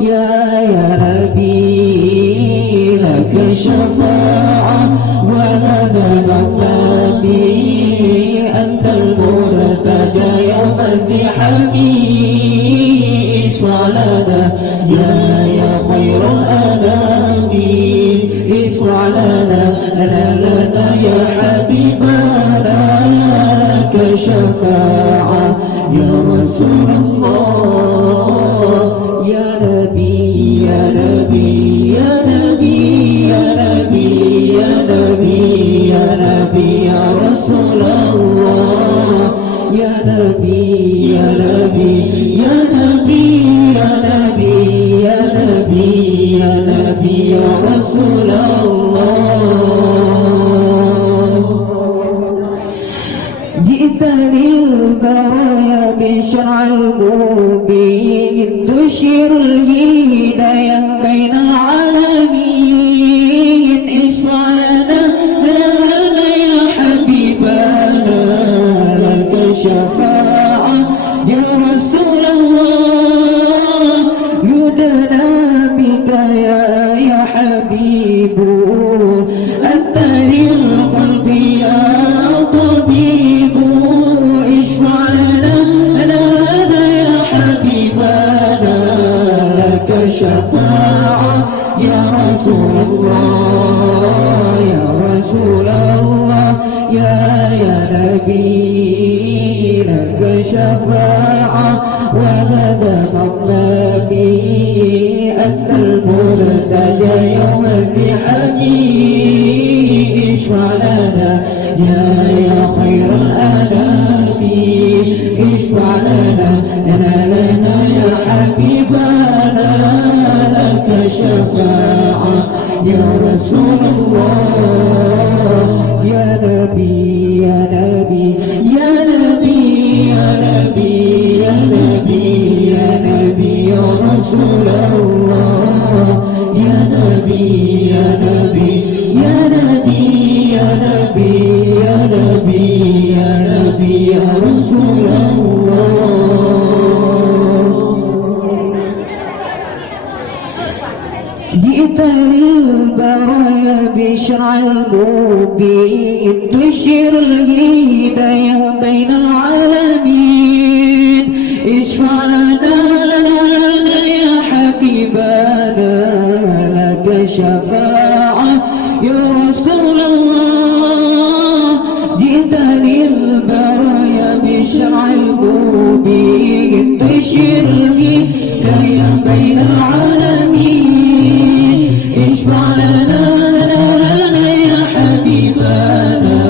يا نبي لك شفاعة وهذا مطلبي أنت المرتجى يوم الزحام اشفع لنا يا خير الأنام اشفع لنا يا حبيبنا لك شفاعة يا رسول الله يا نبي يا نبي يا نبي يا نبي يا نبي يا نبي يا رسول الله يا نبي يا نبي يا نبي يا نبي يا نبي يا نبي يا رسول الله جئت للبرايا بشرع المبين تشير الهداية بين العالمين اشفع لنا يا حبيبنا لك شفاعة يا رسول الله يدنا بك يا حبيب أنت للقلب يا طبيب اشفع لنا يا حبيبنا لك شفاعة يا رسول الله يا رسول الله يا نبي لك شفاعة وهذا مطلبي أنت المرتجى يوم الزحام اشفع لنا يا خير الأنام اشفع لنا يا حبيبنا لك شفاعة يا رسول الله يا نبي يا نبي يا نبي يا نبي يا نبي يا نبي يا رسول الله يا نبي يا نبي يا نبي يا نبي يا نبي يا نبي يا رسول الله جئت للبرايا بشرع المبين تشير الهداية بين العالمين اشفع لنا يا حبيبنا لك شفاعة يا رسول الله جئت للبرايا بشرع المبين تشير الهداية بين العالمين اشفع لنا يا حبيبنا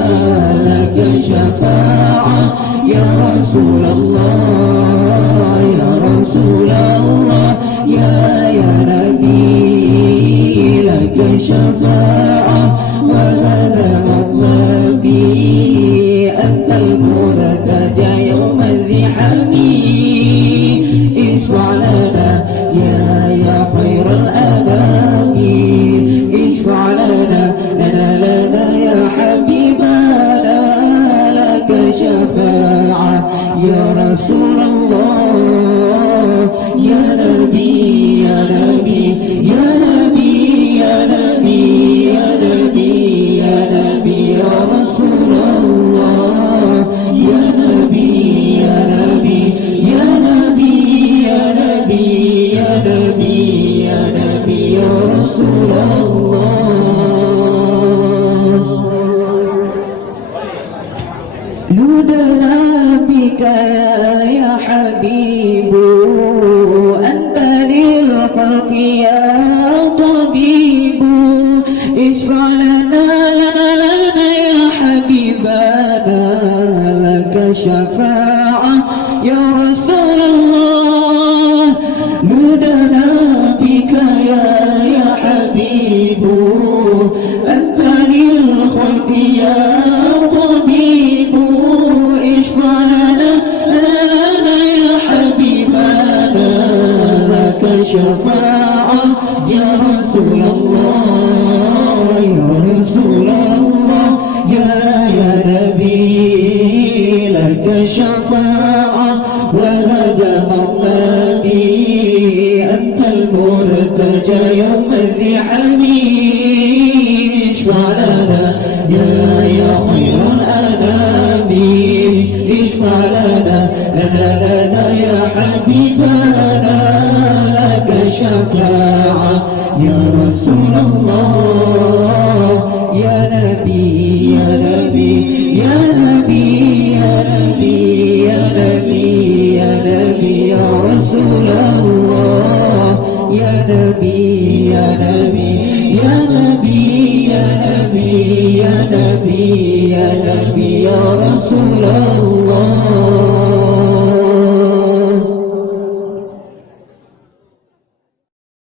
لك شفاعة يا رسول الله يا رسول الله يا نبي لك شفاعة وهذا مطلبي أنت المرتجى يوم الزحام اشفع لنا يا خير الأنام اشفع لنا يا حبيبنا لك شفاعة يا رسول الله يا نبي يا نبي يا نبي يا نبي يا نبي يا نبي يا رسول الله يا نبي يا نبي يا نبي يا نبي يا نبي يا نبي يا رسول الله نودنا بك يا حبيب أنت للخلق يا طبيب اشفع لنا يا حبيبنا لك شفاعة يا رسول الله نودنا بك يا حبيب أنت للخلق يا طبيب اشفع لنا يا حبيبنا لك شفاعة يا رسول الله يا رسول الله يا نبي لك شفاعة وهذا مطلبي المرتجى يوم الزحام اشفع لنا يا خير الأنام اشفع لنا يا حبيبنا لك شفاعة يا رسول الله يا نبي يا نبي يا نبي يا نبي يا نبي يا نبي يا رسول الله يا نبي يا نبي يا نبي يا نبي يا نبي يا نبي يا رسول الله